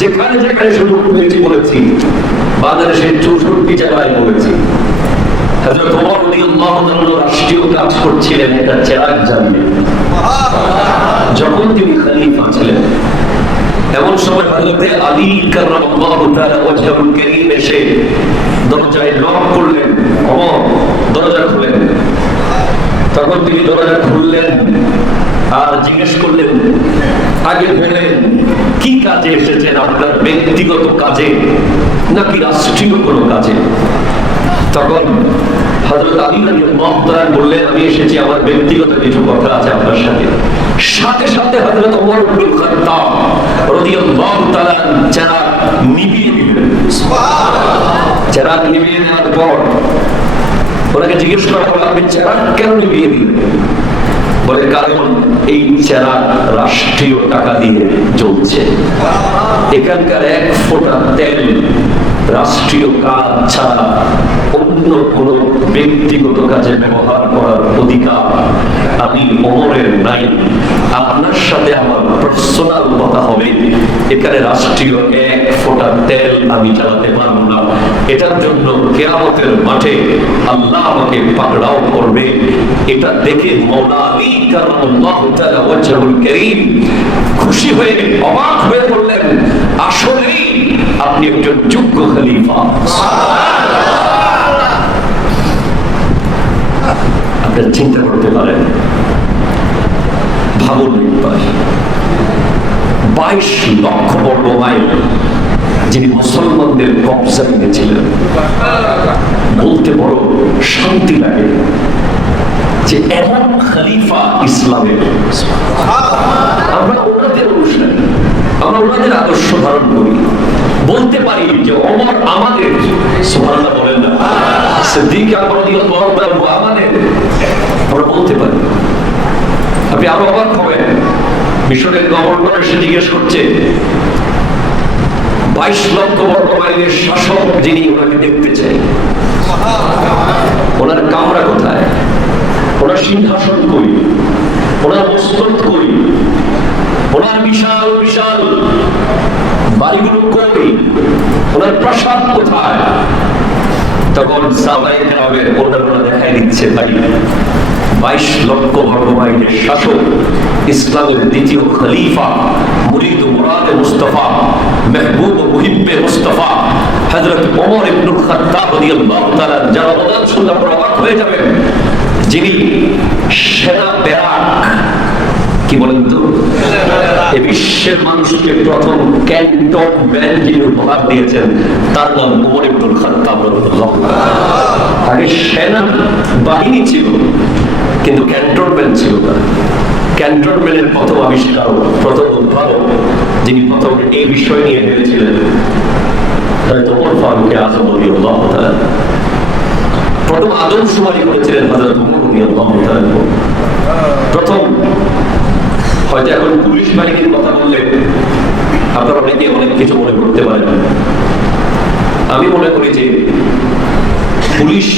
যেখানে যেখানে সুযোগ পেয়েছি বলেছি, বাজারে সেই 64 জায়গায় বলেছি। হযরত ওমর রাদিয়াল্লাহু তাআলা রাষ্ট্রীয় কাজ করছিলেন একটা চেরাগ জ্বালিয়ে, যখন তিনি খলিফা ছিলেন। এমন সময় হযরত আলী কাররামাল্লাহু তাআলা ওয়াজহুল কারীম এসে দরজায় নক করলেন, ওমর দরজা খুলেন। তখন তিনি দরজা খুললেন আর জিজ্ঞেস করলেন, আগে বলেন কি কাজে এসেছেন, আপনার ব্যক্তিগত কাজে নাকি রাষ্ট্রীয় কোনো কাজে? তখন হযরত আলী রাদিয়াল্লাহু তাআলা বললেন, আমি এসেছি আমার ব্যক্তিগত কিছু কথা আছে আপনার সাথে। সাথে সাথে হযরত ওমর ইবনে খাত্তাব রাদিয়াল্লাহু তাআলা চেরাগ নিভিয়ে দিলেন। সুবহানাল্লাহ। চেরাগ নিভিয়ে দেওয়ার পর ওনাকে জিজ্ঞেস করা হলো, আপনি চেরাগ কেন নিভিয়ে দিলেন? বলে, কারণ এই চেরাগ রাষ্ট্রীয় টাকা দিয়ে জ্বলছে, এখানকার এক ফোঁটা তেল রাষ্ট্রীয় কাজ ছাড়া অন্য কোন ব্যক্তিগত কাজে ব্যবহার করার অধিকার আমি ওমরের নাই। আপনার সাথে আমার পার্সোনাল কথা হবে, এখানে রাষ্ট্রীয় এক ফোঁটা তেল আমি চালাতে পারবো না। এটার জন্য কিয়ামতের মাঠে আল্লাহ আমাকে পাকড়াও করবে। এটা দেখে মাওলা আলী কাররামাল্লাহু তাআলা ওয়াজহুল কারীম খুশি হয়ে অবাক হয়ে বললেন, আসলেই আপনি একজন যোগ্য খলিফা। আপনারা চিন্তা করতে পারেন, ভাবুন, 22 লক্ষ বর্গ মাইল যিনি মুসলমানদের কবজা নিয়েছিলেন। বলতে বড় শান্তি লাগে যে এমন খলিফা ইসলামের। আমরা ওনাদের অনুসারী, আমরা ওনাদের আদর্শ ধারণ করি, বলতে পারি যে ওমর আমাদের। সুবহানাল্লাহ বলেন না? সিদ্দিক আকবর রাদিয়াল্লাহু তাআলা আমাদের, আমরা বলতে পারি। আপনি আরো অবাক হবেন, মিশরের গভর্নর এসে জিজ্ঞেস করছে, 22 লক্ষ বর্গ মাইলের শাসক যিনি, ওনাকে দেখতে চাই। ওনার কামরা কোথায়, ওনার সিংহাসন কই, ওনার মস্তক কই, ওনার বিশাল বিশাল বাড়িগুলো কই, ওনার প্রাসাদ কোথায়? তখন সাহাবায়ে কেরামের ওনারা দেখাই দিচ্ছে, ভাই 22 লক্ষ বর্গ মাইলের শাসক, ইসলামের দ্বিতীয় খলিফা, মুরিদ মুরাদ মুস্তাফা, মেহবুব মুহিব্বে মুস্তাফা হযরত ওমর ইবনে খাত্তাব রাদিয়াল্লাহু তাআলা, যারা বলেন শুনলে অবাক হয়ে যাবেন, যিনি সেরা ব্যারাক, কি বলেন তো, এই বিশ্বের মানুষকে প্রথম ক্যান্টনমেন্ট যিনি উপহার দিয়েছেন, তার নাম ওমর ইবনে খাত্তাব রাদিয়াল্লাহু তাআলা। আগে সেনা বাহিনী ছিল কিন্তু ক্যান্টনমেন্ট ছিল না। ক্যান্টনমেন্টের প্রথম আবিষ্কার, প্রথম উদ্ভাবক যিনি প্রথম এই বিষয় নিয়ে ভেবেছিলেন, হযরত ওমর ফারুক আযম রাদিয়াল্লাহু তাআলা। প্রথম আদমশুমারি করেছিলেন হযরত ওমর রাদিয়াল্লাহু তাআলা। প্রথম, হয়তো এখন পুলিশ বাহিনীর কথা বললে আপনারা অনেকে অনেক কিছু মনে করতে পারেন। আমি মনে করি যে পুলিশ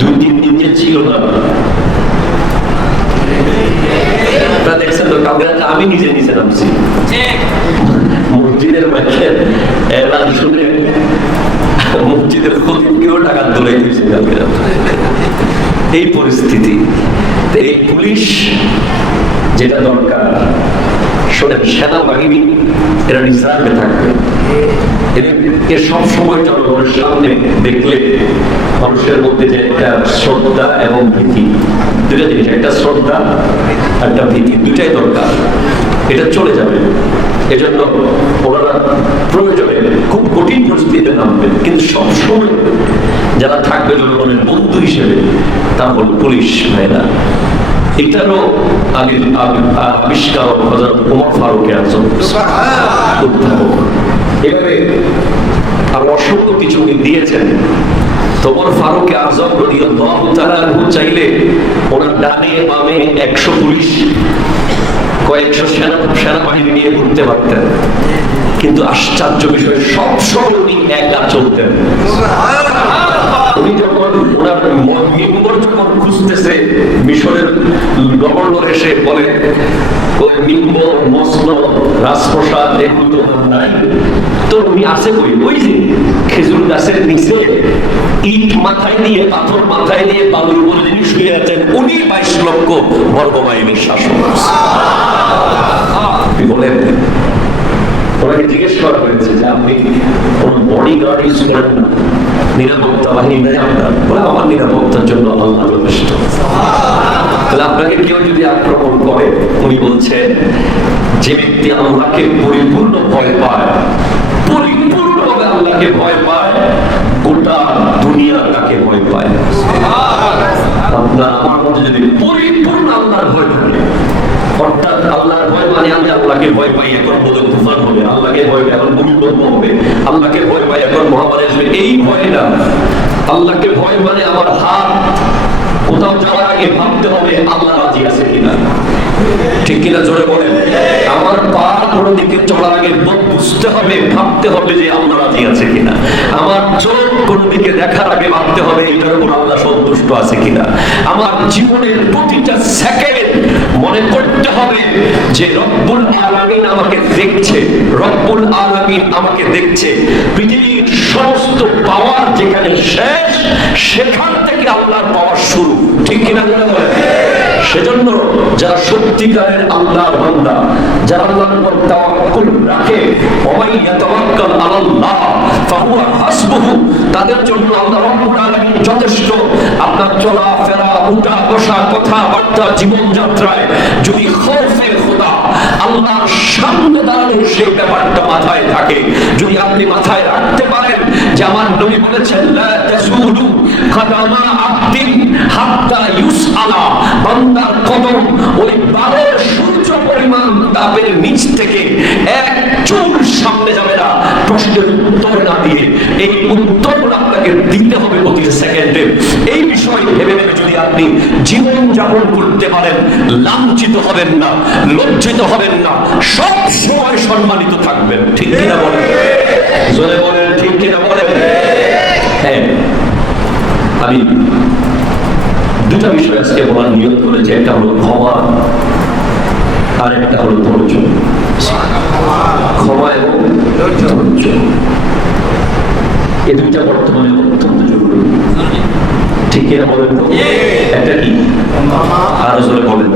2-3 দিন যে ছিল না, আপনারা দেখছেন তো, কাউকে আমি নিজে নিচে নামছি মসজিদের মাঠে এলান শুনে, মসজিদের খতিবকেও টাকা দৌড়াই দিয়েছে। এই পরিস্থিতি, এই পুলিশ যেটা দরকার, শোনেন, সেনাবাহিনী এরা রিজার্ভে থাকবে। এদেরকে সবসময় জনগণের সামনে দেখলে মানুষের মধ্যে যে একটা শ্রদ্ধা এবং ভীতি, দুটা জিনিস, একটা শ্রদ্ধা একটা ভীতি, দুটাই দরকার। এটা চলে যাবে। এজন্য ওনারা প্রয়োজনে খুব কঠিন পরিস্থিতিতে নামবেন, কিন্তু সবসময় যারা থাকবে জনগণের বন্ধু হিসেবে, তা হল পুলিশ ভাইরা। এটারও আবিষ্কার হযরত ওমর ফারুক আযম, উদ্ভাবক। এভাবে আর অসংখ্য কিছু দিয়েছেন। ওমর ফারুক আযম রাদিয়াল্লাহু তাআলা চাইলে ওনার ডানে বামে 100 পুলিশ, কয়েকশো সেনাবাহিনী নিয়ে ঘুরতে পারতেন, কিন্তু আশ্চর্য বিষয়, সবসময় উনি একা চলতেন। উনি যখন ওনার মেম্বার যখন খুঁজতেছে, মিশরের গভর্নর এসে বলে, ওই মিম্বর মসনদ রাজপ্রসাদ এগুলো তো নাই, তো উনি আছে কই? ওই যে খেজুর গাছের নিচে ইট মাথায় দিয়ে পাথর মাথায় দিয়ে বালুর উপরে যিনি শুয়ে আছেন উনি 22 লক্ষ বর্গ মাইলের শাসক। বলেন, ওনাকে জিজ্ঞেস করা হয়েছে যে আপনি কোন বডিগার্ড ইউজ করেন না, নিরাপত্তা বাহিনী নেই আপনার? বলে আমার নিরাপত্তার জন্য আল্লাহ যথেষ্ট। তাহলে আপনাকে কেউ যদি আক্রমণ করে, উনি বলছেন যে ব্যক্তি আল্লাহকে পরিপূর্ণ ভয় পায়, পরিপূর্ণভাবে আল্লাহকে ভয় পায়, গোটা দুনিয়া তাকে ভয় পায়। আপনার আমার মধ্যে যদি পরিপূর্ণ আল্লাহর ভয় থাকে, অর্থাৎ আল্লাহর ভয় মানে আমি আল্লাহকে ভয় পাই এখন বদল তুফান হবে, আল্লাহকে ভয় পাই এখন ভূমিকম্প হবে, আল্লাহকে ভয় পাই এখন মহামারী আসবে, এই ভয় না। আল্লাহকে ভয় মানে আমার হাত কোথাও যাওয়ার আগে ভাবতে হবে আল্লাহ রাজি আছে কিনা, ঠিক কিনা জোরে বলেন। আমার পা কোনো দিকে চলার আগে বুঝতে হবে, ভাবতে হবে যে আল্লাহ রাজি আছে কিনা। আমার চোখ কোন দিকে দেখার আগে ভাবতে হবে এটার উপর আল্লাহ সন্তুষ্ট আছে কিনা। আমার জীবনের প্রতিটা সেকেন্ড মনে করতে হবে যে রব্বুল আলামিন আমাকে দেখছে, রব্বুল আলামিন আমাকে দেখছে। পৃথিবীর সমস্ত পাওয়ার যেখানে শেষ, সেখান থেকে আল্লাহর পাওয়ার শুরু, ঠিক কিনা বলে বলেন। সেজন্য যারা সত্যিকারের আল্লাহর বান্দা, যারা আল্লাহর উপর তাওয়াক্কুল রাখে, ওমাই ইয়াতাওয়াক্কাল আলাল্লাহ ফাহুয়া হাসবুহু, তাদের জন্য আল্লাহ রাব্বুল আলামিন যথেষ্ট। আপনার চলাফেরা, উঠা বসা, কথাবার্তা, জীবনযাত্রায় যদি খৌফে খোদা, আল্লাহর সামনে দাঁড়ানো সেই ব্যাপারটা মাথায় থাকে, যদি আপনি মাথায় রাখতে পারেন যে আমার নবী বলেছেন লা তাসুলু কদামা আবদিন হাত্তা ইউসআলা, বান্দার কদম ওই 12 সূর্য পরিমাণ তাপের নিচ থেকে এক চুল সামনে যাবে না প্রশ্নের উত্তর না দিয়ে। এই উত্তর আপনাকে দিতে হবে প্রতি সেকেন্ডে। এই বিষয় ভেবে ভেবে যদি আপনি জীবন যাপন করতে পারেন, লাঞ্ছিত হবেন না, লজ্জিত হবেন না, সব সময় সম্মানিত থাকবেন, ঠিক কিনা বলেন? জোরে বলেন, ঠিক কিনা বলেন? হ্যাঁ, আমি দুটা বিষয় আজকে বলার নিয়ত করেছি, একটা হলো ক্ষমা আর একটা হলো ধৈর্য। ক্ষমা এবং ধৈর্য, এই দুইটা বর্তমানে অত্যন্ত জরুরি, ঠিক কিনা বলেন? একটা কি? আরো জোরে বলেন।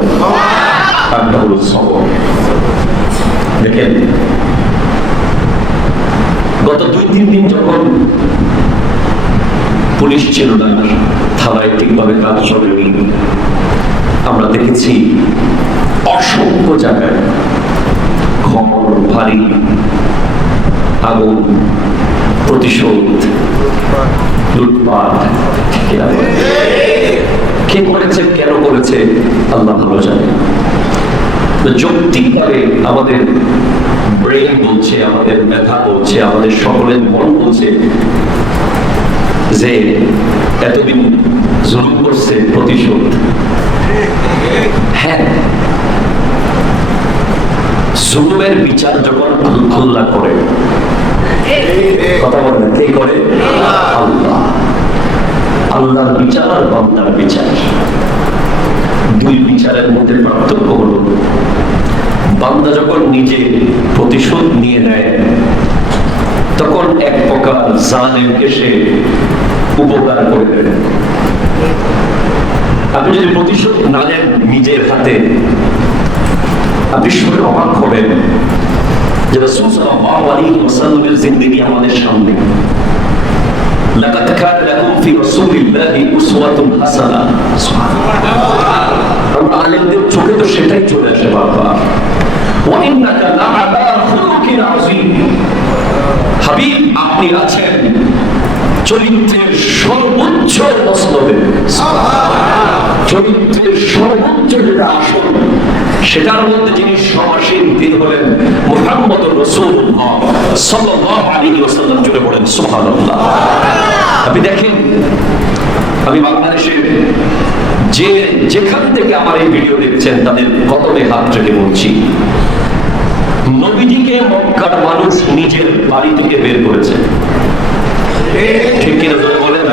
একটা হলো সবর। দেখেন, গত 2-3 দিন যখন পুলিশ ছিল না, থানায় ঠিকভাবে কাজ চলেনি, আমরা দেখেছি অসংখ্য জায়গায় খবর, ভারী আগুন, প্রতিশোধ, লুটপাট। কে করেছে, কেন করেছে আল্লাহ ভালো জানে। যৌক্তিকভাবে আমাদের ব্রেন বলছে, আমাদের মেধা বলছে, আমাদের সকলের মন বলছে যে এতদিন জুলুম করছে, প্রতিশোধ। হ্যাঁ, জুলুমের বিচার যখন আল্লাহ করে, কথা বলেন, কে করে? আল্লাহ। আল্লাহর বিচার আর বান্দার বিচার, দুই বিচারের মধ্যে পার্থক্য হলো বান্দা যখন নিজে প্রতিশোধ নিয়ে নেয় তখন এক প্রকার জালেমকে সে উপকার করে দেয়। আপনি যদি প্রতিশোধ না নেন নিজের হাতে, আপনি শুনে অবাক হবেন যে রাসূল সাল্লাল্লাহু আলাইহি ওয়াসাল্লামের জিন্দেগি আমাদের সামনে। লাকাদ কানা লাকুম ফি রাসূলিল্লাহি উসওয়াতুন হাসানাহ। আমরা আলেমদের চোখে তো সেটাই চলে আসে বাবা। ওয়া ইন্নাকা লাআলা খুলুকিন আযীম। হাবিব, আপনি আছেন চরিত্রের সর্বোচ্চ মসনদে। চরিত্রের সর্বোচ্চ যেটা আসল, সেটার মধ্যে যিনি সমাসীন তিনি হলেন মুহাম্মদুর রাসূলুল্লাহ সাল্লাল্লাহু আলাইহি ওয়াসাল্লাম। জুড়ে পড়েন সুবহানাল্লাহ। আপনি দেখেন, আমি বাংলাদেশের যেখান থেকে আমার এই ভিডিও দেখছেন তাদের কদমে হাত রেখে বলছি, নবীজিকে মক্কার মানুষ নিজের বাড়ি থেকে বের করেছে, ঠিক কিনা বলেন?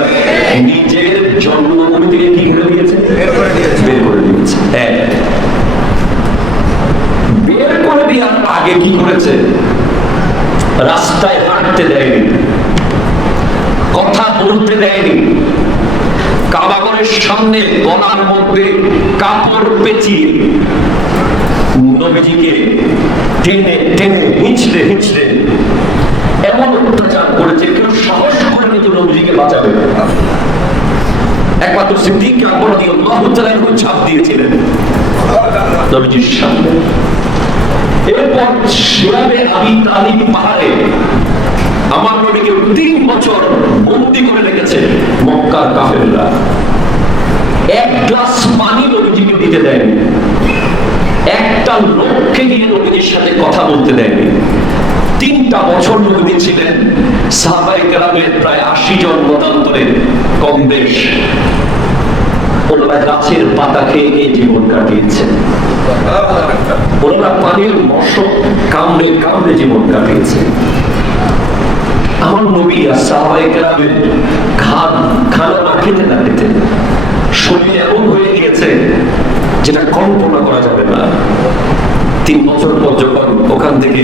নিজের জন্মভূমি থেকে কি করে দিয়েছে? বের করে দিয়েছে। করে দেওয়ার আগে কি করেছে? রাস্তায় হাঁটতে দেয়নি, কথা বলতে দেয়নি, কাবাগরের সামনে গলার মধ্যে কাপড় পেঁচিয়ে নবীজিকে টেনে টেনে হিঁচড়ে হিঁচড়ে এমন অত্যাচার করেছে, কেউ সাহস করেনি তো নবীজিকে বাঁচাবে। একমাত্র সিদ্দিক আকবর রাদিয়াল্লাহু তাআলা ছাপ দিয়েছিলেন নবীজির সামনে। এরপর শিয়াবে আবি তালিব পাহাড়ে আমার নবীকে 3 বছর বন্দী করে রেখেছে মক্কার কাফেররা। এক গ্লাস পানি নবীজিকে দিতে দেয়নি, একটা লোককে দিয়ে নবীজির সাথে কথা বলতে দেয়নি। 3টা বছর নবী ছিলেন সাহাবায়ে কেরামের প্রায় 80 জন মতান্তরে কম বেশ ওনারা গাছের পাতা খেয়ে এই জীবন কাটিয়েছেন, ওনারা পানির মশক কামড়ে কামড়ে জীবন কাটিয়েছেন। আমার নবী আর সাহাবায়ে কেরামের খানা না খেতে না খেতে শরীর এমন হয়ে গিয়েছে যেটা কল্পনা করা যাবে না। 3 বছর পর যখন ওখান থেকে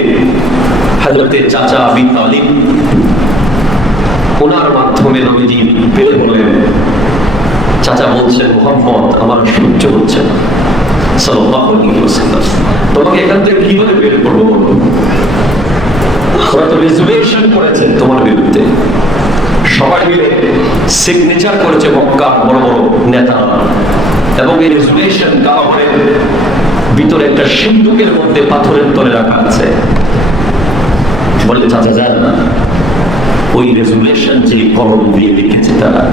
হযরতে চাচা আবি তালিব ওনার মাধ্যমে নবীজি বের হলেন, চাচা বলছেন মুহাম্মদ আমার সহ্য হচ্ছে না, সাল্লাল্লাহু আলাইহি ওয়াসাল্লাম তোমাকে এখান থেকে কিভাবে বের করবো বলো? ওরা তো রেজুলেশন করেছে তোমার বিরুদ্ধে, সবাই মিলে সিগনেচার করেছে মক্কার বড় বড় নেতা, এবং এই রেজুলেশন কাবাগরের ভিতরে একটা সিন্ধুকের মধ্যে পাথরের তলে রাখা আছে। বলে চাচা যান না, ওই রেজুলেশন যে কলম দিয়ে লিখেছে তারা,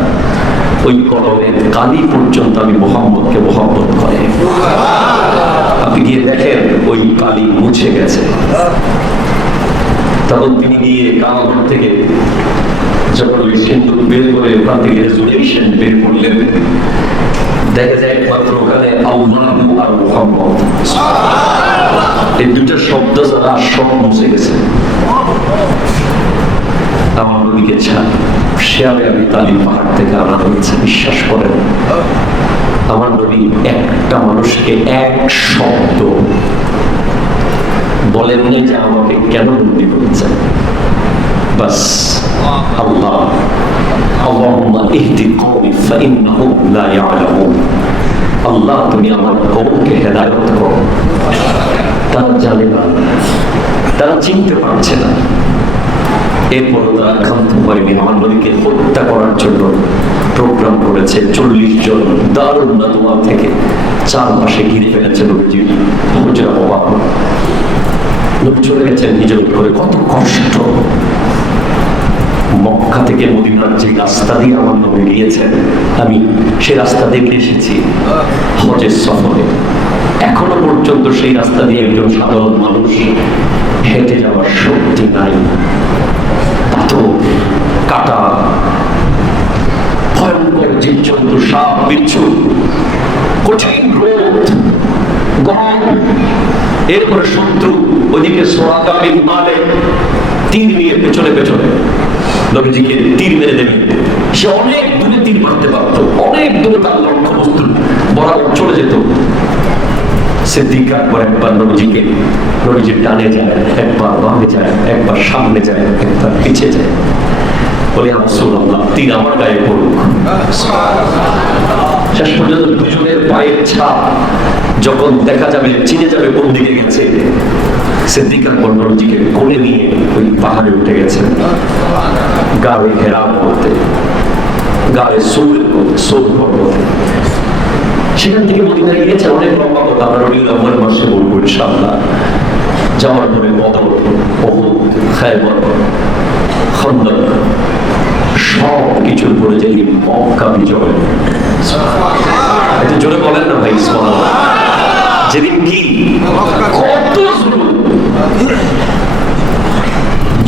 ওই কলমের কালি পর্যন্ত আমি মুহাম্মদকে মুহাম্মদ করে। আপনি গিয়ে দেখেন ওই কালি মুছে গেছে। তখন তিনি গিয়ে কাবাগর থেকে যখন ওই সিন্ধুক বের করে ওখান থেকে রেজুলেশন বের করলেন, দেখা যায় একমাত্র ওখানে আল্লাহ আর মুহাম্মদ, এই 2টা শব্দ ছাড়া সব মুছে গেছে। আমার নবীকে শিয়াবে আবি তালিব পাহাড় থেকে আনা হয়েছে। বিশ্বাস করেন আমার নবী একটা মানুষকে এক শব্দ বলেন নাই যে আমাকে কেন বন্দী করেছেন। বাস আল্লাহ আল্লাহুম্মা ইহদি কওমি ফাইন্নাহুম লা ইয়ালামুন, আল্লাহ তুমি আমার কওমকে হেদায়েত করো, তারা জানে না, তারা চিনতে পারছে না। এরপর তারা ক্ষান্ত হয়নি, আমার নবীকে হত্যা করার জন্য প্রোগ্রাম করেছে। 40 জন দারুন নাদওয়া থেকে চারপাশে ঘিরে ফেলেছে নবীজির হুজরা মোবারক। নবী চলে গেছেন নিজের করে। কত কষ্ট! মক্কা থেকে মদিনার যে রাস্তা দিয়ে আমার নবী গিয়েছেন, আমি সে রাস্তা দেখে এসেছি হজের সফরে। এখনো পর্যন্ত সেই রাস্তা দিয়ে একজন সাধারণ মানুষ হেঁটে যাওয়ার শক্তি নাই। পাথর, কাটা, ভয়ঙ্কর জীবজন্তু, সাপ, বিচ্ছু, কঠিন রোদ, গরম। এরপরে শত্রু ওইদিকে সোরাকা বিন মালিক তীর নিয়ে পেছনে পেছনে নবীজিকে তীর মেরে দেবে। সে অনেক দূরে তীর মারতে পারত, অনেক দূরে তার লক্ষ্যবস্তু বরাবর চলে যেত। সিদ্দিক আকবর একবার নবীজির ডানে যায়, একবার বামে যায়, একবার সামনে যায়, একবার পিছিয়ে যায়। বলে ইয়া রাসূলুল্লাহ তীর আমার গায়ে পড়ুক। শেষ পর্যন্ত দুজনের পায়ের ছাপ যখন দেখা যাবে, চিনে যাবে কোন দিকে গেছে, সিদ্দিক আকবর নবীজিকে কোলে নিয়ে ওই পাহাড়ে উঠে গেছেন, গায়ে হেরা করতে, গায়ে সোল করতে। সেখান থেকে মদিনায় গিয়েছে। অনেক লম্বা কথা, আমরা রবিউল আউয়াল মাসে বলবো ইনশাআল্লাহ। যাওয়ার পরে বদর, উহুদ, খায়বার, খন্দক সব কিছুর পরে যে মক্কা বিজয়। একটু জোরে বলেন না ভাই সুবহানাল্লাহ। যেদিন কি কত জুলুম,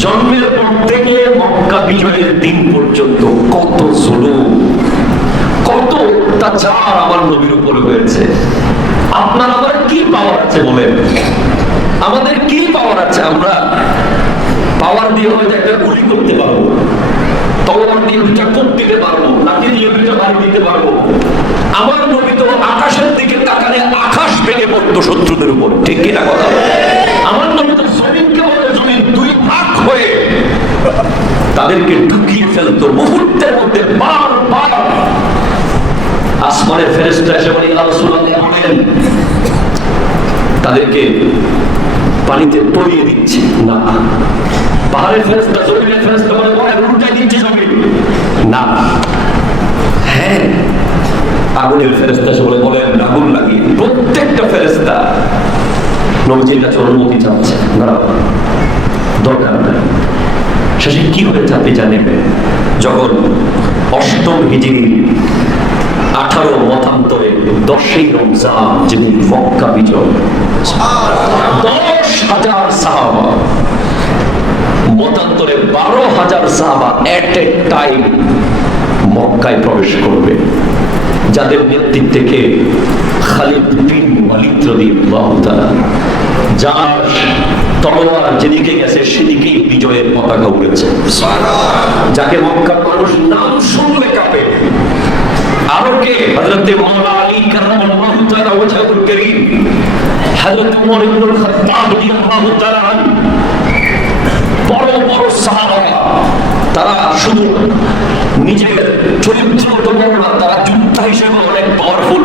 জন্মের পর থেকে মক্কা বিজয়ের দিন পর্যন্ত কত জুলুম, কত অত্যাচার আমার নবীর উপরে হয়েছে। আপনার আমার কি পাওয়ার আছে বলেন? আমাদের কি পাওয়ার আছে? আমরা পাওয়ার দিয়ে হয়তো একটা গুলি করতে পারবো, তলোয়ার দিয়ে দুটা কোপ দিতে পারবো, লাঠি দিয়ে দুটা বাড়ি দিতে পারবো। আমার নবী তো আকাশের দিকে তাকালে আকাশ ভেঙে পড়তো শত্রুদের উপর। ঠিক কিনা কথা? আমার নবী তো জমিনকে বলে জমিন দুই ভাগ হয়ে তাদেরকে ঢুকিয়ে ফেলতো মুহূর্তের মধ্যে বারবার। আসমানের ফেরেশতা এসে বলে ইয়া রাসূলুল্লাহ বলেন তাদেরকে পানিতে তলিয়ে দিচ্ছে না। পাহাড়ের ফেরেশতা জমিনের ফেরেশতা বলে উল্টাই দিচ্ছে জমিন না। হ্যাঁ আগুনের ফেরেশতা এসে বলেন আগুন লাগিয়ে। প্রত্যেকটা ফেরেশতা নবীজির কাছে অনুমতি চাচ্ছে, দাঁড়াও দরকার নাই। শেষে কি হয়েছে আপনি জানেন? যখন অষ্টম হিজরি 18 মতান্তরে 10ই রমজান যেদিন মক্কা বিজয়, 10,000 সাহাবা, মতান্তরে 12,000 সাহাবা এট এ টাইম মক্কায় প্রবেশ করবে, যাদের নেতৃত্বে কে খালিদ বিন ওয়ালিদ রাদিয়াল্লাহু তাআলা, যার তলোয়ার যেদিকে গেছে সেদিকেই বিজয়ের পতাকা উড়েছে, যাকে মক্কার মানুষ নাম শুনলে কাঁপে। আরো কে? হযরত মাওলানা আলী কাররামাল্লাহু তাআলা ওয়াজহুল কারীম, হযরত ওমর ইবনুল খাত্তাব রাদিয়াল্লাহু তাআলা, বড় বড় সাহাবা। তারা শুধু নিজের চরিত্র তো বড় না, তারা যোদ্ধা হিসেবে অনেক পাওয়ারফুল,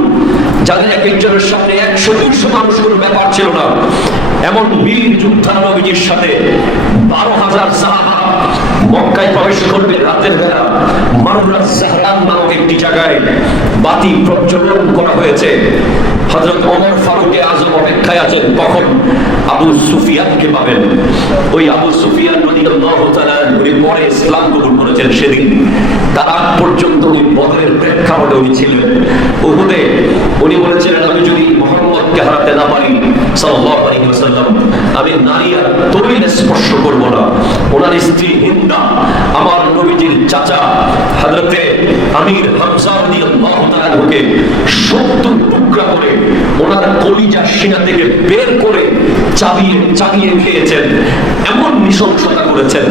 যাদের এক একজনের সামনে 100-200 মানুষ কোনো ব্যাপার ছিল না। এমন বীর যোদ্ধা নবীজির সাথে 12,000 সাহাবা মক্কায় প্রবেশ করবে রাতের বেলা। মারুরাস জাহরান নামক একটি জায়গায় বাতি প্রজ্বলন করা হয়েছে। হযরত ওমর ফারুক আযম অপেক্ষায় আছেন কখন আবু সুফিয়ানকে পাবেন। ওই আবু সুফিয়ান রাদিয়াল্লাহু তাআলা উনি পরে ইসলাম কবুল করেছেন সেদিন। তার আগ পর্যন্ত ওই বদরের প্রেক্ষাপটে উনি ছিলেন। উহুদে উনি বলেছিলেন আমি যদি মুহাম্মদকে হারাতে না পারি সাল্লাল্লাহু আলাইহি ওয়াসাল্লাম, আমি নারী আর তরুণ স্পর্শ করব না। ওনার স্ত্রী হিন্দা, আমার নবীজির চাচা হযরতে আমির হামজা রাদিয়াল্লাহু তাআলাকে 70 টুকরা করে ওনার কলিজা সিনা থেকে বের করে চাবিয়ে চাবিয়ে খেয়েছেন। এমন নৃশংসতা করেছেন।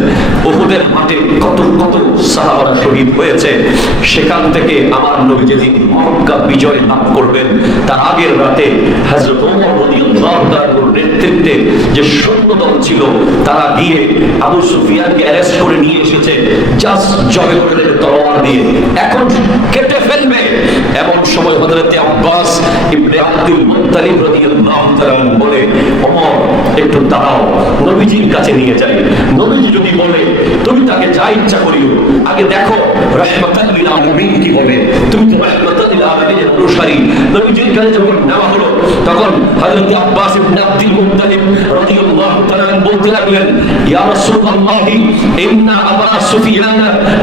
উহুদের মাঠে কত কত সাহাবারা শহীদ হয়েছে। সেখান থেকে আমার নবী যেদিন মক্কা বিজয় লাভ করবেন তার আগের রাতে হযরত ওমর রাদিয়াল্লাহু তাআলার নেতৃত্বে যে সৈন্যদল ছিল তারা গিয়ে আবু সুফিয়ানকে অ্যারেস্ট করে নিয়ে এসেছে, জাস্ট জবে করে তলোয়ার দিয়ে এখন কেটে ফেলবে। এমন সময় হযরত আব্বাস ইবনে আব্দুল মুত্তালিব রাদিয়াল্লাহু তাআলা বলে ওমর একটু দাঁড়াও, নবীজির কাছে নিয়ে যাই। নবীজি যদি বলে তুমি তাকে যা ইচ্ছা করিও, আগে দেখো রাহমাতাল লিল আলামিন কি বলে। তুমি তো রাহমাতাল লিল আলামিনের অনুসারী। নবীজির কাছে যখন নেওয়া হলো তখন হযরত আব্বাস ইবনে আব্দুল মুত্তালিব রাদিয়াল্লাহু তাআলা বলতে লাগলেন ইয়া রাসূলুল্লাহ ইন্না আবা সুফিয়ান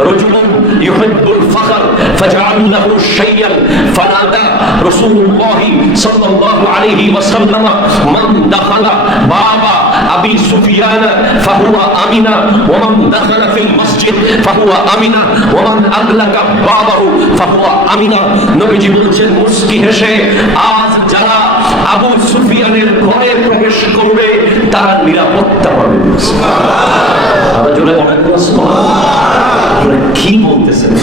রাজুলুন ইউহিব্বুল ফখর ফাজআল লাহু শাইয়ান ফানাদা রাসূলুল্লাহ সাল্লাল্লাহু আলাইহি ওয়াসাল্লাম মান দাখালা বাবা আবি সুফিয়ান ফাহুয়া আমিনা ওয়া মান দাখালা ফিল মসজিদ ফাহুয়া আমিনা ওয়া মান আগলাকা বাবাহু ফাহুয়া আমিনা। নবীজি বলেছেন মুস্কি হেসে আজ যারা আবু সুফিয়ানের ঘরে প্রবেশ করবে তারা নিরাপত্তা পাবে। সুবহানাল্লাহ। আমরা জোরে বলেন সুবহানাল্লাহ। কি বলতেছেন?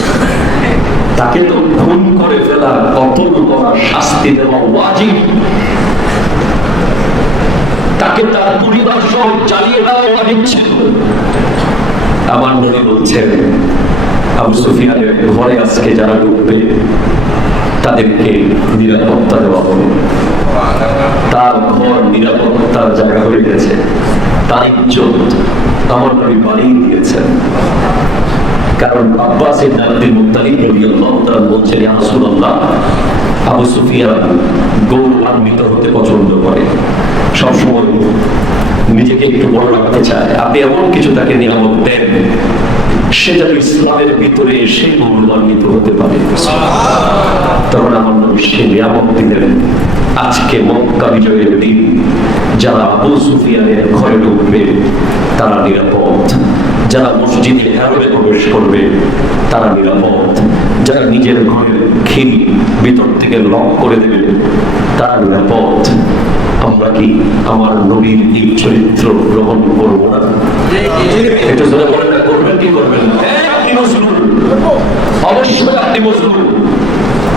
তাকে তো খুন করে ফেলা, কতল করা, শাস্তি দেওয়া ওয়াজিব। তাকে তার পরিবার সহ জ্বালিয়ে দেওয়া ওয়াজিব ছিল। আমার নবী বলছেন আবু সুফিয়ানের ঘরে আজকে যারা ঢুকবে তাদেরকে নিরাপত্তা দেওয়া হবে। তার ঘর নিরাপত্তার জায়গা হয়ে গেছে, তার ইজ্জত আমার নবী বাড়িয়ে দিয়েছেন। কারণ আব্বাস ইবনে আব্দুল মুত্তালিব রাদিয়াল্লাহু তাআলা বলছেন ইয়া রাসূলুল্লাহ আবু সুফিয়ান গৌরবান্বিত হতে পছন্দ করে, সবসময় নিজেকে একটু বড় রাখতে চায়। আপনি এমন কিছু তাকে নিয়ামত দেন সে যেন ইসলামের ভিতরে এসে গৌরবান্বিত হতে পারে। তখন আমার নবী সে নিয়ামত দিলেন। আজকে মক্কা বিজয়ের দিন যারা আবু সুফিয়ানের ঘরে ঢুকবে তারা নিরাপদ, যারা মসজিদে হেরামে প্রবেশ করবে তারা নিরাপদ, যারা নিজের ঘরের খিল ভিতর থেকে লক করে দেবে তারা নিরাপদ। আমরা কি আমার নবীর এই চরিত্র গ্রহণ করবো না? একটু জোরে বলেন না, করবেন কি করবেন? আপনি মজলুম, অবশ্যই আপনি মজলুম,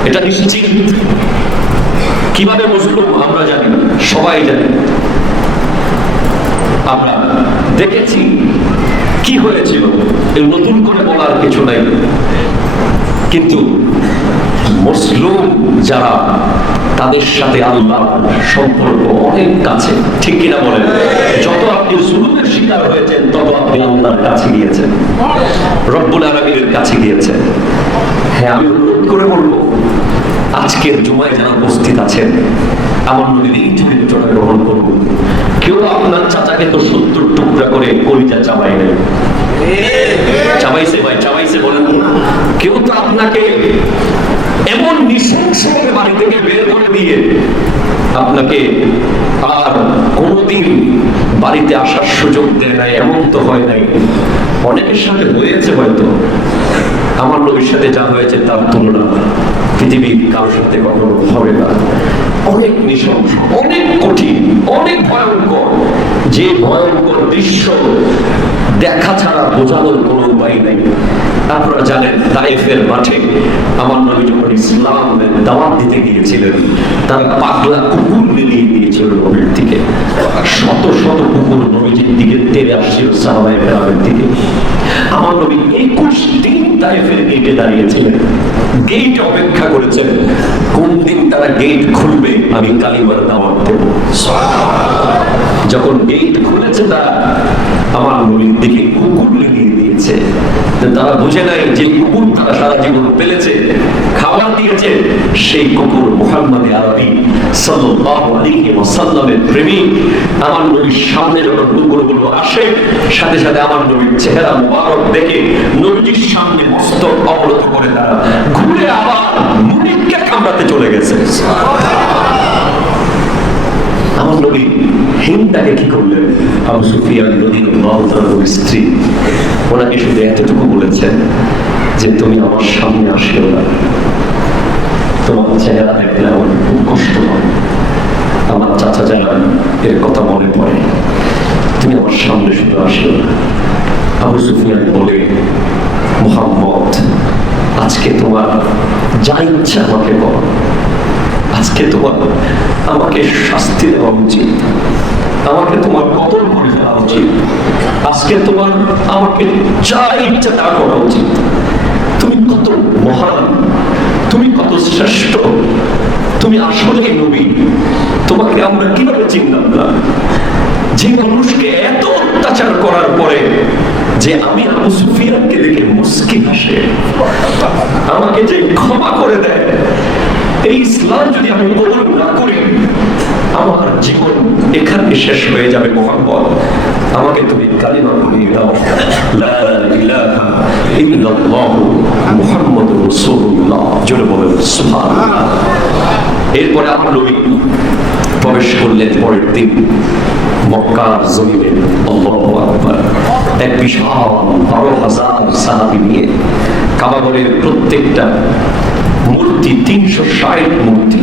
এটা নিশ্চিত। কিভাবে মজলুম আমরা জানি, সবাই জানি। আমরা দেখেছি কি হয়েছিল, নতুন করে বলার কিছু নাই। কিন্তু মুসলিম যারা, তাদের সাথে আল্লাহর সম্পর্ক অনেক কাছে, ঠিক কিনা বলেন? যত আপনি জুলুমের শিকার হয়েছেন তত আপনি আল্লাহর কাছে গিয়েছেন, রব্বুল আলামিনের কাছে গিয়েছেন। হ্যাঁ, আমি অনুরোধ করে বলবো, আজকের জুমায় যারা উপস্থিত আছেন, আমার নবীর এই চরিত্রটা গ্রহণ করুন। কেউ আপনার চাচাকে তো 70 টুকরা করে কলিজা চাবাই নেই, চাবাইছে ভাই, চাবাইছে বলেন। কেউ তো আপনাকে এমন নৃশংসভাবে বাড়ি থেকে বের করে দিয়ে আপনাকে আর কোনোদিন বাড়িতে আসার সুযোগ দেয় নাই, এমন তো হয় নাই। অনেকের সাথে হয়েছে হয়তো, আমার নবীর সাথে যা হয়েছে তার তুলনা পৃথিবীর কারোর সাথে কখনো হবে না। অনেক নৃশংস, অনেক কঠিন, অনেক ভয়ঙ্কর, যে ভয়ঙ্কর দৃশ্য দেখা ছাড়া বোঝানোর কোনো উপায় নেই। আপনারা জানেন, তায়েফের মাঠে আমার নবী যখন ইসলামের দাওয়াত দিতে গিয়েছিলেন, তারা পাগলা কুকুর মিলিয়ে দিয়েছিল নবীর দিকে। শত শত কুকুর নবীজির দিকে তেড়ে আসছিল সাহাবায়ে কেরামের দিকে। আমার নবী 21 দিন তায়েফের গেটে দাঁড়িয়েছিলেন, গেট অপেক্ষা করেছেন, কোন দিন তারা গেট খুলবে, আমি কালিমার দাওয়াত দেব। যখন গেট খুলেছে, তারা আমার নবীর দিকে কুকুর লাগিয়ে দিয়েছে। তারা বুঝে নাই যে কুকুর তারা সারা জীবন পেলেছে, খাবার দিয়েছে, সেই কুকুর মুহাম্মদ আরবি সাল্লাল্লাহু আলাইহি ওয়াসাল্লামের প্রেমিক। আমার নবীর সামনে যখন কুকুরগুলো আসে, সাথে সাথে আমার নবীর চেহারা মুবারক দেখে নবীর সামনে মস্তক অবনত করে তারা ঘুরে আবার মুনিককে কামড়াতে চলে গেছে। আমার নবী হিন্দাকে কি করলেন? আবু সুফিয়ান রাদিয়াল্লাহু তাআলার স্ত্রী, ওনাকে শুধু এতটুকু বলেছেন যে তুমি আমার সামনে আসিও না, তোমার চেহারা দেখলে আমার খুব কষ্ট হয়, আমার চাচা যারা এর কথা মনে পড়ে, তুমি আমার সামনে শুধু আসিও না। আবু সুফিয়ান বলে, মুহাম্মদ, আজকে তোমার যা ইচ্ছা আমাকে বল, আজকে তোমার আমাকে শাস্তি দেওয়া উচিত, আমাকে তোমার কতল করে দেওয়া উচিত, আজকে তোমার আমাকে যা ইচ্ছা তা করা উচিত। তুমি কত মহান, তুমি কত শ্রেষ্ঠ, তুমি আসলে নবী, তোমাকে আমরা কিভাবে চিনলাম না? যে মানুষকে এত অত্যাচার করার পরে যে আমি আবু সুফিয়ানকে দেখে মুস্কি হাসে, আমাকে যে ক্ষমা করে দেয়, এই ইসলাম যদি আমি কবুল না করি, আমার জীবন এখানে শেষ হয়ে যাবে। মুহাম্মদ, আমাকে তুমি কালিমা বলিয়ে দাও, লা ইলাহা ইল্লাল্লাহু মুহাম্মাদুর রাসূলুল্লাহ। জোরে বলেন সুবহানাল্লাহ। এরপরে আমার নবী প্রবেশ করলেন পরের দিন মক্কার জমিনে। আল্লাহু আকবার। এক বিশাল 12,000 সাহাবী নিয়ে কাবাগরের প্রত্যেকটা মূর্তি, 360 মূর্তি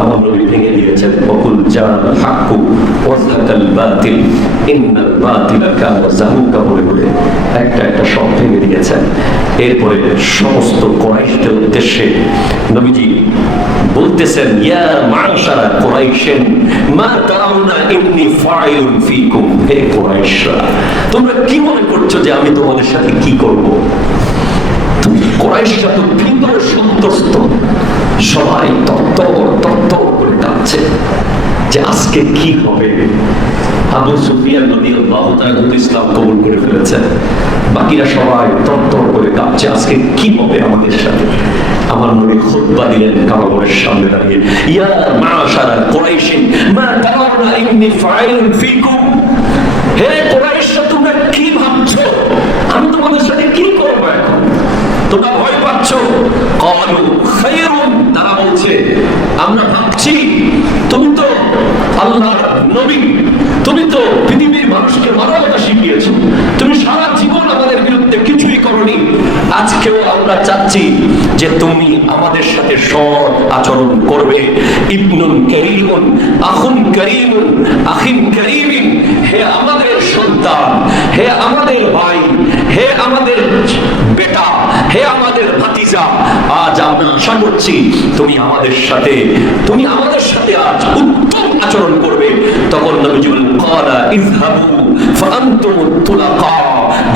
আমার নবী ভেঙে দিয়েছেন। ওকুল জাল হাক্কু ওয়াযাকাল বাতিল ইন্নাল বাতিলা কানা যাহুকা বলে বলে একটা একটা সব ভেঙে দিয়েছেন। এরপরে সমস্ত কুরাইশদের উদ্দেশ্যে নবীজি বলতেছেন, ইয়া মা'শারা কুরাইশিন মা তারাউনা ইন্নী ফাইলুন ফীকুম। হে কুরাইশরা, তোমরা কি মনে করছো যে আমি তোমাদের সাথে কি করব? কুরাইশরা তো ভিতরে সন্তুষ্ট, সবাই তত্ত্ব করে ডাকছে যে আজকে কি হবে। আবু সুফিয়ান রাদিয়াল্লাহু তাআলা ইসলাম কবুল করে ফেলেছেন, বাকিরা সবাই তত্ত্ব করে কাঁপছে, আজকে কি হবে আমাদের সাথে। আমার নবী খুতবা দিলেন কাবাগরের সামনে দাঁড়িয়ে, ইয়া মা'শারা কুরাইশিন মা তারাউনা ইন্নী ফাইলুন ফীকুম। হে কুরাইশরা, তোমরা কি ভাবছো আমি তোমাদের সাথে কি করব এখন? তোমরা ভয় পাচ্ছ? ক্বালু খায়রুন, তারা বলছে আমরা ভাবছি তুমি তো আল্লাহর নবী, তুমি তো পৃথিবীর মানুষকে মানবতা শিখিয়েছো, তুমি সারা জীবন আমাদের বিরুদ্ধে কিছুই করনি, আজকেও আমরা চাচ্ছি যে তুমি আমাদের সাথে সৎ আচরণ করবে। ইবনুন কারীমুন আখুন কারীমুন আখিন কারীমিন, হে আমাদের সন্তান, হে আমাদের ভাই, হে আমাদের বেটা, হে আমাদের ভাতিজা, আজ আমরা আশা করছি তুমি আমাদের সাথে আজ উত্তম আচরণ করবে। তখন নবীজি বলেন, ক্বালা ইযহাবু ফাআনতুমুত তুলাকা,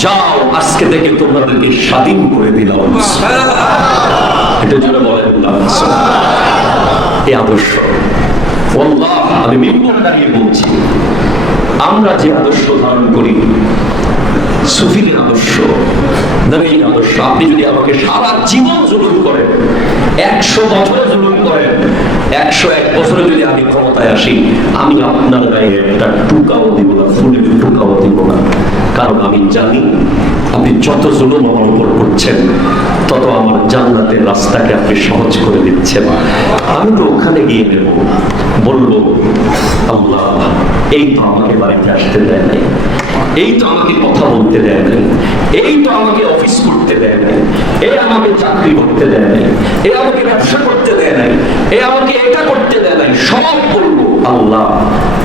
যাও আজকে থেকে তোমাদেরকে স্বাধীন করে দিলাম। এটা জন্য বলেন না এই আদর্শ। আল্লাহ, আমি মিম্বর দাঁড়িয়ে বলছি, আমরা যে আদর্শ ধারণ করি, সুফিদের আদর্শ, নবীর আদর্শ, আপনি যদি আমাকে সারা জীবন জুলুম করেন, 100 বছর জুলুম করেন, 101 বছরে যদি আমি ক্ষমতায় আসি, আমি আপনার গায়ে একটা টুকাও দিব না, ফুলের টুকাও দিব না। কারণ আমি জানি আপনি যত জুলুম আমার উপর করছেন, তত আমার জান্নাতের রাস্তাকে আপনি সহজ করে দিচ্ছেন। আমি তো ওখানে গিয়ে নেব, বলবো আল্লাহ, এই তো আমাকে বাড়িতে আসতে দেয় নাই, এই তো আমাকে কথা বলতে দেয় নাই, এই তো আমাকে অফিস করতে দেয় নাই, এই আমাকে চাকরি করতে দেয় নাই, এই আমাকে ব্যবসা করতে দেয় নাই, এই আমাকে এটা করতে দেয় নাই। সব বলবো আল্লাহ,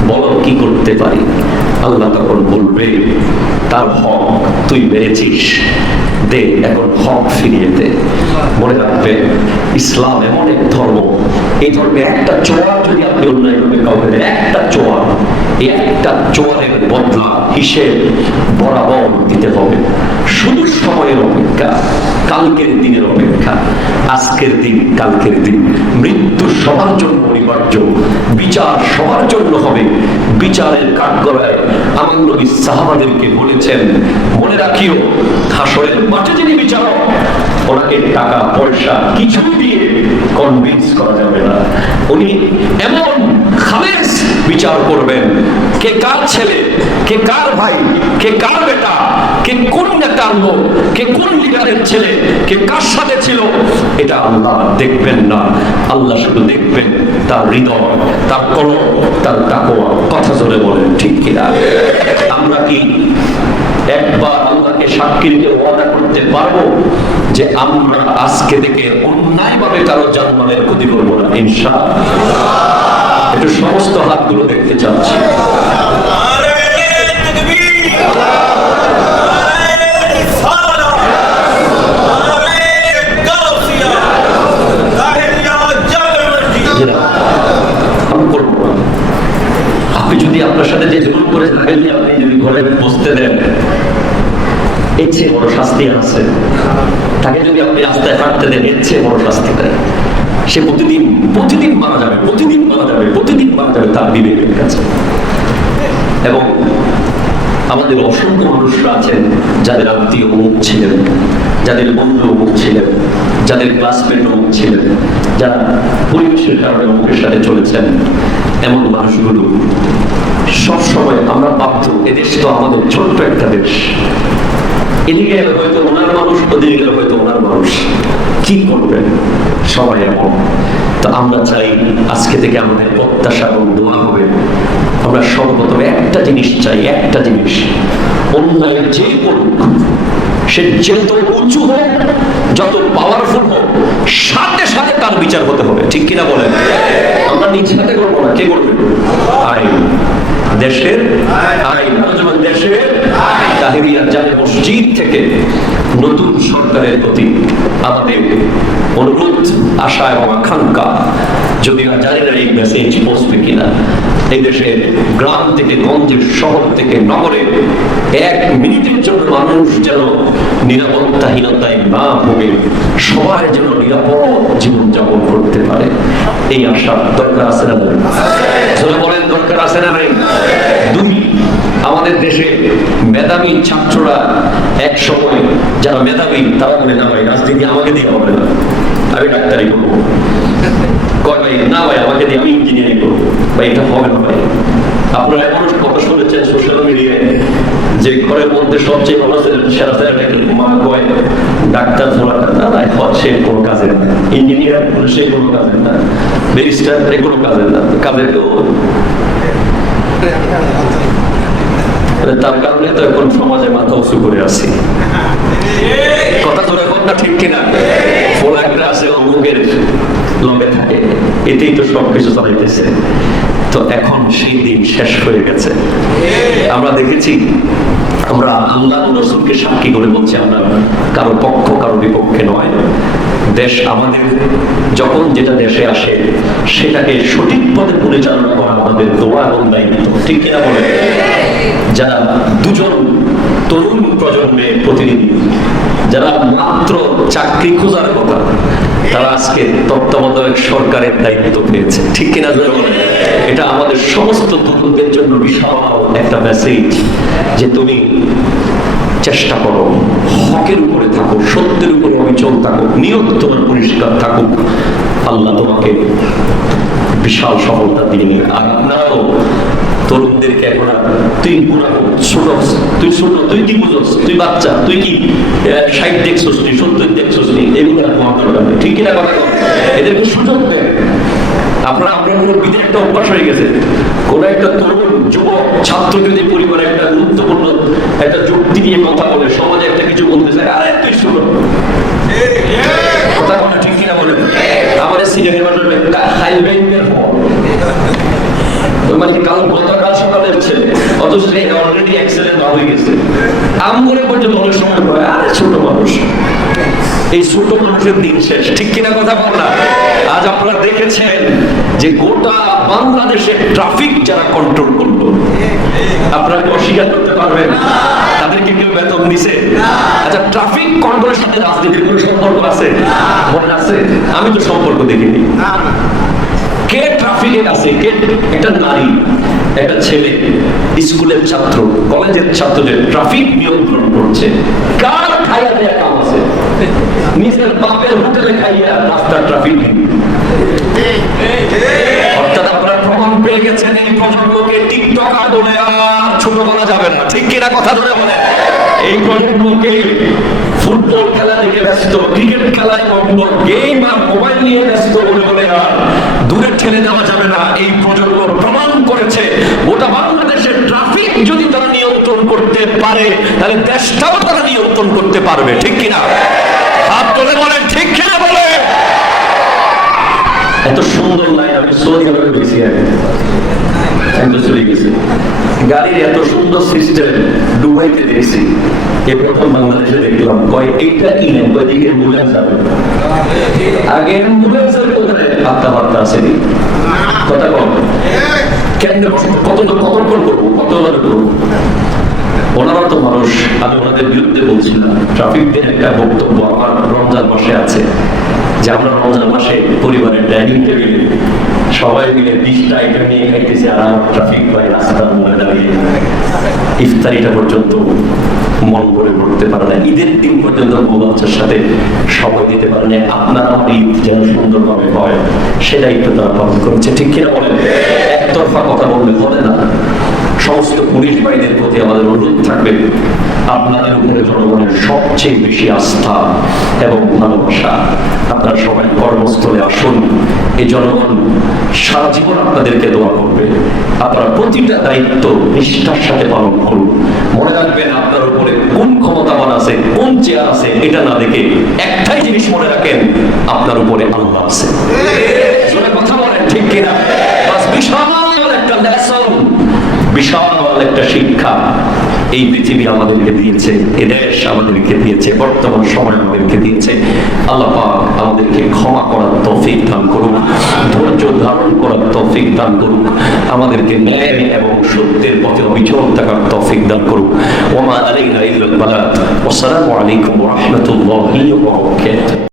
বলো কি করতে পারি। আল্লাহ তখন বলবে, তার হক তুই মেরেছিস, দে, এখন হক ফিরিয়ে দে। মনে রাখবেন, ইসলাম এমন এক ধর্ম, এই ধর্মে একটা চোয়ার যদি আপনি অন্যায় ভাবে কাউকে দেন, একটা চোয়ার, একটা চোয়ারের বদলা হিসেব বরাবর দিতে হবে। শুধু সময়ের অপেক্ষা, কালকের দিনের অপেক্ষা। আজকের দিন, কালকের দিন, মৃত্যু সবার জন্য অনিবার্য, বিচার সবার জন্য হবে। বিচারের কাঠগড়ায় আমার নবী সাহাবাদেরকে বলেছেন, মনে রাখিও, হাসরের মাঠে যিনি বিচারক, ওনাকে টাকা পয়সা কিছু দিয়ে কনভিন্স করা যাবে না। উনি এমন খালেস বিচার করবেন, কে কার ছেলে, কে কার ভাই, কে কার বেটা, কে কোন নেতার লোক, কে কোন লিডারের ছেলে, কে কার সাথে ছিল, এটা আল্লাহ দেখবেন না। আল্লাহ শুধু দেখবেন তার হৃদয়, তার কলম, তার তাকওয়া। কথা জোরে বলেন ঠিক কিনা? আমরা কি একবার আল্লাহকে সাক্ষী রেখে ওয়াদা করতে পারবো যে আমরা আজকে থেকে অন্যায়ভাবে কারো জানমালের ক্ষতি করবো না? ইনশাআল্লাহ। একটু সমস্ত হাতগুলো দেখতে চাচ্ছি। আপনি যদি আপনার সাথে যে জুলুম করে থাকেন, আপনি যদি ঘরে বসতে দেন, এর চেয়ে বড় শাস্তি আছে। তাকে যদি আপনি রাস্তায় হাঁটতে দেন, এর চেয়ে বড় শাস্তি দেয়। সে প্রতিদিন মারা যাবে, প্রতিদিন মারা যাবে, প্রতিদিন মারা যাবে তার বিবেকের কাছে। এবং আমাদের অসংখ্য মানুষরা আছেন যাদের আত্মীয় অমুক ছিলেন, যাদের বন্ধু অমুক ছিলেন, যাদের ক্লাসমেট অমুক ছিলেন, যারা পরিবেশের কারণে অমুকের সাথে চলেছেন। এমন মানুষগুলো সবসময় আমরা ভাবতো, এদেশ তো আমাদের ছোট্ট একটা দেশ, এদিকে হয়তো ওনার মানুষ, ওদিকে গেলে হয়তো ওনার মানুষ, কি করবেন? সবাই এমন। তো আমরা চাই আজকে থেকে আমাদের প্রত্যাশা এবং দোয়া হবে, আমরা সর্বপ্রথম একটা জিনিস চাই, একটা জিনিস, অন্যায় যে করুক, সে যত উঁচু হোক, যত পাওয়ারফুল হোক, সাথে সাথে তার বিচার হতে হবে। ঠিক কিনা বলেন? আমরা নিজ হাতে করবো না, কে করবে? আইন, দেশের আইন, দেশের তাহিরিয়া জামে মসজিদ থেকে নতুন সরকারের প্রতি আমাদের অনুরোধ, আশা এবং আকাঙ্ক্ষা, যদি জানি না এই মেসেজ পৌঁছবে কিনা, এই দেশের গ্রাম থেকে গঞ্জে, শহর থেকে নগরে 1 মিনিটের জন্য মানুষ যেন নিরাপত্তাহীনতায় না ভোগে, সবাই যেন নিরাপদ জীবনযাপন করতে পারে, এই আশা দরকার আছে না? বলেন দরকার আছে না নাই? আমাদের দেশে মেধাবী ছাত্ররা এক সময়, যারা মেধাবী তারা বলে, না ভাই রাজনীতি আমাকে দিয়ে হবে না, আমি ডাক্তারি করবো। কয় ভাই, না ভাই আমাকে দিয়ে, আমি ইঞ্জিনিয়ারিং করবো। ভাই এটা হবে না ভাই। আপনারা এমন কথা শুনেছেন সোশ্যাল মিডিয়ায় যে ঘরের মধ্যে সবচেয়ে ভালো সেরা কয় ডাক্তার সে কোনো কাজের না, ইঞ্জিনিয়ার সে কোনো কাজের না, ব্যারিস্টার কোনো কাজের না, কাজের তার কারণে তো এখন সমাজে মাথা উঁচু করে আছি। কথা তো এখন না, ঠিক কিনা? ফোলাকরা আছে অঙ্গের লম্বে থাকে, এতেই তো সবকিছু চালাইতেছে। তো এখন সেই দিন শেষ হয়ে গেছে। আমরা দেখেছি, আমরা আল্লাহ রাসূলকে সাক্ষী করে বলছি, আমরা কারো পক্ষ কারো বিপক্ষে নয়। দেশ আমাদের, যখন যেটা দেশে আসে সেটাকে সঠিক পথে পরিচালনা করা আমাদের দোয়া এবং দায়িত্ব, ঠিক কিনা বলে? যারা দুজন তরুণ প্রজন্মের প্রতিনিধি, যারা মাত্র চাকরি খোঁজার কথা, তারা আজকে তত্ত্বাবধায়ক সরকারের দায়িত্ব পেয়েছে, ঠিক কিনা? এটা আমাদের সমস্ত তরুণদের জন্য বিশাল একটা মেসেজ যে তুমি চেষ্টা করো, হকের উপরে থাকো, সত্যের উপরে অবিচল থাকো, নিয়ত তোমার পরিষ্কার থাকুক, আল্লাহ তোমাকে বিশাল সফলতা দিবেন। আর আপনারাও তরুণদেরকে এখন তুই ছোট, তুই ছোট, তুই কি বুঝোস, তুই বাচ্চা, তুই কি 60 দেখছোস নি, 70 দেখছোস নি, এগুলো ঠিক কিনা কথা? এদেরকে সুযোগ দেন। আপনারা আপনার বিধে একটা অভ্যাস হয়ে গেছে, কোন একটা তরুণ যুবক ছাত্র যদি পরিবারে একটা গুরুত্বপূর্ণ একটা যুক্তি নিয়ে কথা বলে, সমাজে একটা কিছু বলতে চায়, আরে তুই শুনো কথা বলে, ঠিক কিনা বলে? আমাদের সিনিয়র মানে গতকাল সকালে ছেলে, অথচ অলরেডি এক্সেলেন্ট হয়ে গেছে, আমগুলো পর্যন্ত অনেক সময় করে, আরে ছোট মানুষ, এই ছোট মানুষের দিন শেষ, ঠিক কিনা কথা বল না? আজ আপনারা দেখেছেন যে গোটা বাংলাদেশে ট্রাফিক যারা কন্ট্রোল করলো, আপনারা কি অস্বীকার করতে পারবেন? তাদেরকে কেউ বেতন দিছে? আচ্ছা, ট্রাফিক কন্ট্রোলের সাথে রাজনীতির কোনো সম্পর্ক আছে? মনে আছে? আমি তো সম্পর্ক দেখিনি। কে ট্রাফিকে আছে? কে? একটা নারী, একটা ছেলে, স্কুলের ছাত্র, কলেজের ছাত্রদের ট্রাফিক নিয়ন্ত্রণ করছে। কার খাইয়া দেয়া কাম আছে? নিজের বাপের হোটেলে খাইয়া রাস্তার ট্রাফিক। অর্থাৎ আপনারা প্রমাণ পেয়ে গেছেন, এই প্রজন্মকে টিকটকার বলে আর ছোট করা যাবে না, ঠিক কিনা কথা ধরে বলে? এই প্রজন্মকে ফুটবল খেলা থেকে ব্যস্ত, ক্রিকেট খেলায় গেম আর মোবাইল নিয়ে ব্যস্ত বলে আর দূরে ঠেলে দেওয়া যাবে না। এই প্রজন্ম প্রমাণ করেছে, গোটা বাংলাদেশের ট্রাফিক যদি তারা নিয়ন্ত্রণ করতে পারে, তাহলে দেশটাও তারা নিয়ন্ত্রণ করতে পারবে, ঠিক কিনা? হাত তুলে বলেন, ঠিক কিনা বলে? এত সুন্দর লাইন আমি সৌদি আরবে গেছি, চলে গেছি, গাড়ির এত সুন্দর সিস্টেম দুবাইতে দেখছি, এ প্রথম বাংলাদেশে দেখলাম। কয় এইটা কি নেই, ওইদিকে অ্যাম্বুলেন্স যাবে, আগে অ্যাম্বুলেন্সের কোথায় বার্তা বার্তা আছে, কথা কম কেন? কত কতক্ষণ করবো, কতবার করবো? ওনারা তো মানুষ। আমি ওনাদের বিরুদ্ধে বলছিলাম, ট্রাফিকদের একটা বক্তব্য আমার রমজান মাসে আছে যে আমরা রমজান মাসে পরিবারের ডাইনিং টেবিলে সবাই মিলে 20টা আইটেম নিয়ে খাইতেছি, আর আমার ট্রাফিক ভাই রাস্তার মনে দাঁড়িয়ে ইফতারিটা পর্যন্ত মন করে করতে পারে না, ঈদের দিন পর্যন্ত বউ বাচ্চার সাথে সময় দিতে পারে না। আপনার আমার ঈদ যেন সুন্দরভাবে হয় সেটা একটু তারা পালন করেছে, ঠিক কিনা বলেন? একতরফা কথা বললে হবে না। সমস্ত পুলিশ বাহিনীর প্রতি আমাদের অনুরোধ থাকবে, আপনাদের উপরে জনগণের সবচেয়ে বেশি আস্থা এবং ভালোবাসা। আপনারা সবাই কর্মস্থলে আসুন, এই জনগণ সারা জীবন আপনাদেরকে দোয়া করবে। আপনারা প্রতিটা দায়িত্ব নিষ্ঠার সাথে পালন করুন। মনে রাখবেন, আপনার উপরে কোন ক্ষমতাবান আছে, কোন চেয়ার আছে, এটা না দেখে একটাই জিনিস মনে রাখেন, আপনার উপরে আল্লাহ আছে। কথা বলেন, ঠিক কিনা? বিশাল একটা লেসন, বিশাল একটা শিক্ষা এই পৃথিবী আমাদেরকে দিয়েছে, এ দেশ আমাদেরকে দিয়েছে, বর্তমান সময় আমাদেরকে দিয়েছে। আল্লাহ পাক আমাদেরকে ক্ষমা করার তৌফিক দান করুন, ধৈর্য ধারণ করার তৌফিক দান করুন, আমাদেরকে ন্যায় এবং সত্যের পথে অবিচল থাকার তৌফিক দান করুন। ওয়া মা আলাইনা ইল্লাল বালাগ। আসসালামু আলাইকুম ওয়া রাহমাতুল্লাহি ওয়া বারাকাতুহু।